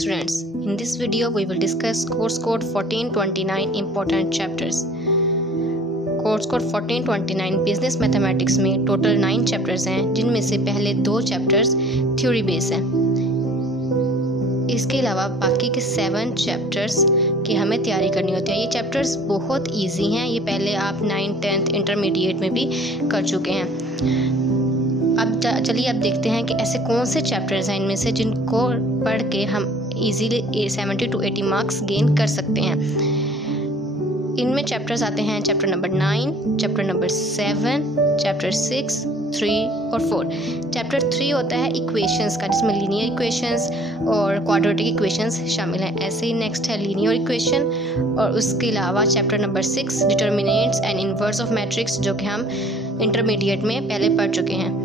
Students, in this video we will discuss course code 1429 important chapters. Course code 1429 business mathematics में total 9 chapters हैं, जिनमें से पहले 2 chapters theory base हैं। इसके अलावा बाकी के 7 चैप्टर्स की हमें तैयारी करनी होती है। ये चैप्टर्स बहुत इजी हैं, ये पहले आप 9th 10th इंटरमीडिएट में भी कर चुके हैं। अब चलिए अब देखते हैं कि ऐसे कौन से चैप्टर्स हैं इनमें से जिनको पढ़ के हम इजीली 70 to 80 मार्क्स गेन कर सकते हैं। इनमें चैप्टर्स आते हैं chapter number 9, chapter number 7, chapter 6, 3 और 4। चैप्टर 3 होता है इक्वेशंस का, जिसमें लीनियर इक्वेशंस और क्वाड्रेटिक इक्वेशंस शामिल हैं। ऐसे ही नेक्स्ट है लीनियर इक्वेशन, और उसके अलावा chapter number 6 determinants and inverse of matrix, जो कि हम इंटरमीडिएट में पहले पढ़ चुके हैं।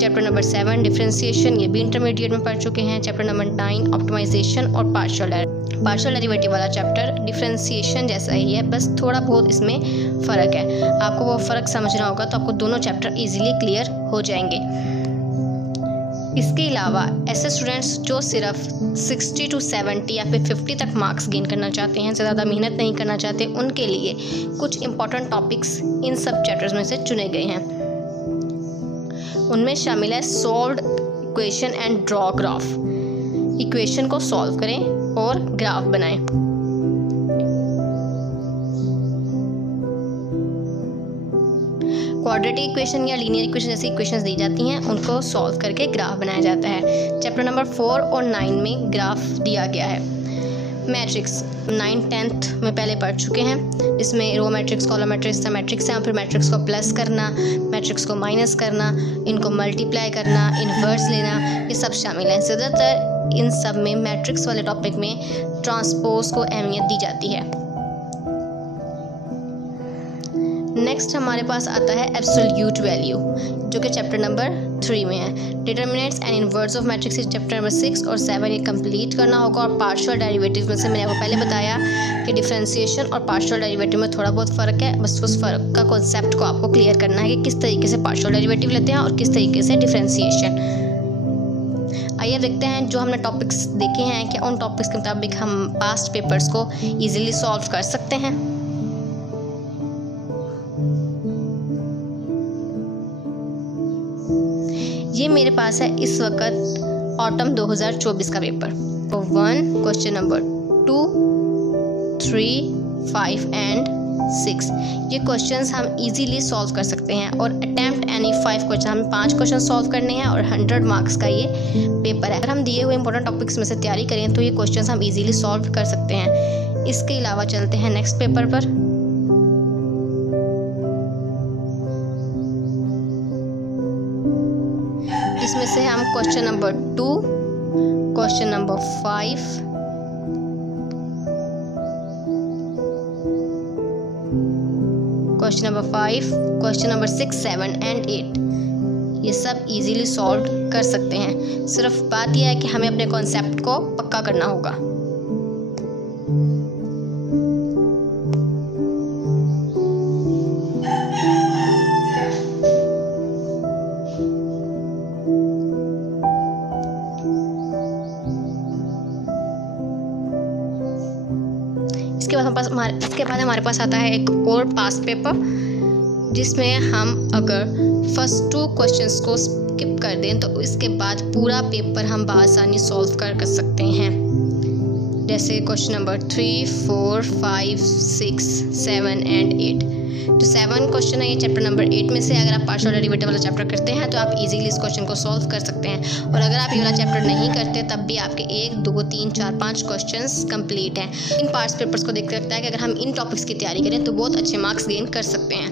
चैप्टर नंबर 7 डिफरेंशिएशन, ये भी इंटरमीडिएट में पढ़ चुके हैं। चैप्टर नंबर 9 ऑप्टिमाइजेशन और पार्शियल डेरिवेटिव वाला चैप्टर डिफरेंशिएशन जैसा ही है, बस थोड़ा बहुत इसमें फ़र्क है। आपको वो फ़र्क समझना होगा तो आपको दोनों चैप्टर इजीली क्लियर हो जाएंगे। इसके अलावा ऐसे स्टूडेंट्स जो सिर्फ 60 to 70 या फिर 50 तक मार्क्स गेन करना चाहते हैं, ज़्यादा मेहनत नहीं करना चाहते, उनके लिए कुछ इंपॉर्टेंट टॉपिक्स इन सब चैप्टर्स में से चुने गए हैं। उनमें शामिल है solved equation and draw graph. Equation को सॉल्व करें और ग्राफ बनाएं। क्वाड्रेटिक इक्वेशन या लीनियर इक्वेशन जैसी इक्वेशंस दी जाती हैं, उनको सॉल्व करके ग्राफ बनाया जाता है। चैप्टर नंबर 4 और 9 में ग्राफ दिया गया है। मैट्रिक्स 9th 10th में पहले पढ़ चुके हैं, इसमें रो मैट्रिक्स, कॉलम मैट्रिक्स, सब मैट्रिक्स हैं। फिर मैट्रिक्स को प्लस करना, मैट्रिक्स को माइनस करना, इनको मल्टीप्लाई करना, इन्वर्स लेना, ये सब शामिल हैं। ज़्यादातर इन सब में मैट्रिक्स वाले टॉपिक में ट्रांसपोज को अहमियत दी जाती है। नेक्स्ट हमारे पास आता है एब्सोल्यूट वैल्यू, जो कि चैप्टर नंबर 3 में है। Determinants and inverse of matrix chapter number 6 और 7 ये कंप्लीट करना होगा। और पार्शियल डेरिवेटिव में से मैंने आपको पहले बताया कि डिफरेंशिएशन और पार्शियल डेरिवेटिव में थोड़ा बहुत फ़र्क है, बस उस फ़र्क का कॉन्सेप्ट को आपको क्लियर करना है कि किस तरीके से पार्शियल डेरिवेटिव लेते हैं और किस तरीके से डिफरेंशिएशन। आइए देखते हैं जो हमने टॉपिक्स देखे हैं कि उन टॉपिक्स के मुताबिक हम पास्ट पेपर्स को ईजिली सॉल्व कर सकते हैं। ये मेरे पास है इस वक्त ऑटम 2024 का पेपर। तो 1 क्वेश्चन नंबर 2, 3, 5 एंड 6 ये क्वेश्चंस हम इजीली सॉल्व कर सकते हैं। और अटेम्प्ट एनी 5 क्वेश्चन, हमें 5 क्वेश्चन सॉल्व करने हैं और 100 मार्क्स का ये पेपर है। अगर हम दिए हुए इंपॉर्टेंट टॉपिक्स में से तैयारी करें तो ये क्वेश्चंस हम इजीली सॉल्व कर सकते हैं। इसके अलावा चलते हैं नेक्स्ट पेपर पर। इसमें से हम question number 2, question number 5, question number 5, question number 6, 7 and 8 ये सब इजीली सॉल्व कर सकते हैं। सिर्फ बात यह है कि हमें अपने कॉन्सेप्ट को पक्का करना होगा। इसके बाद हमारे पास आता है एक और पास्ट पेपर, जिसमें हम अगर फर्स्ट 2 क्वेश्चंस को स्किप कर दें तो इसके बाद पूरा पेपर हम बआसानी सॉल्व कर सकते हैं। जैसे क्वेश्चन नंबर 3, 4, 5, 6, 7 एंड 8। जो 7 क्वेश्चन है ये चैप्टर नंबर 8 में से, अगर आप पार्शियल डेरिवेटिव वाला चैप्टर करते हैं तो आप इजीली इस क्वेश्चन को सॉल्व कर सकते हैं। और अगर आप ये वाला चैप्टर नहीं करते तब भी आपके 1, 2, 3, 4, 5 क्वेश्चंस कंप्लीट हैं। इन पास्ट पेपर्स को देख सकता है कि अगर हम इन टॉपिक्स की तैयारी करें तो बहुत अच्छे मार्क्स गेन कर सकते हैं।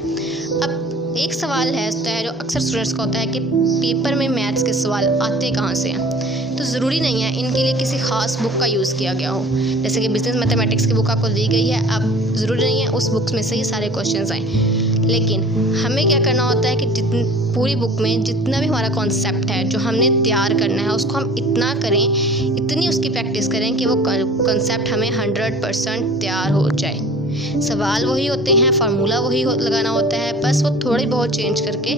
अब एक सवाल है जो अक्सर स्टूडेंट्स को होता है कि पेपर में मैथ्स के सवाल आते कहाँ से हैं। तो ज़रूरी नहीं है इनके लिए किसी ख़ास बुक का यूज़ किया गया हो। जैसे कि बिजनेस मैथमेटिक्स की बुक आपको दी गई है, अब ज़रूरी नहीं है उस बुक्स में से ही सारे क्वेश्चंस आएँ। लेकिन हमें क्या करना होता है कि पूरी बुक में जितना भी हमारा कॉन्सेप्ट है जो हमने तैयार करना है, उसको हम इतना करें, इतनी उसकी प्रैक्टिस करें कि वो कॉन्सेप्ट हमें 100% तैयार हो जाए। सवाल वही होते हैं, फार्मूला वही लगाना होता है, बस वो थोड़ी बहुत चेंज करके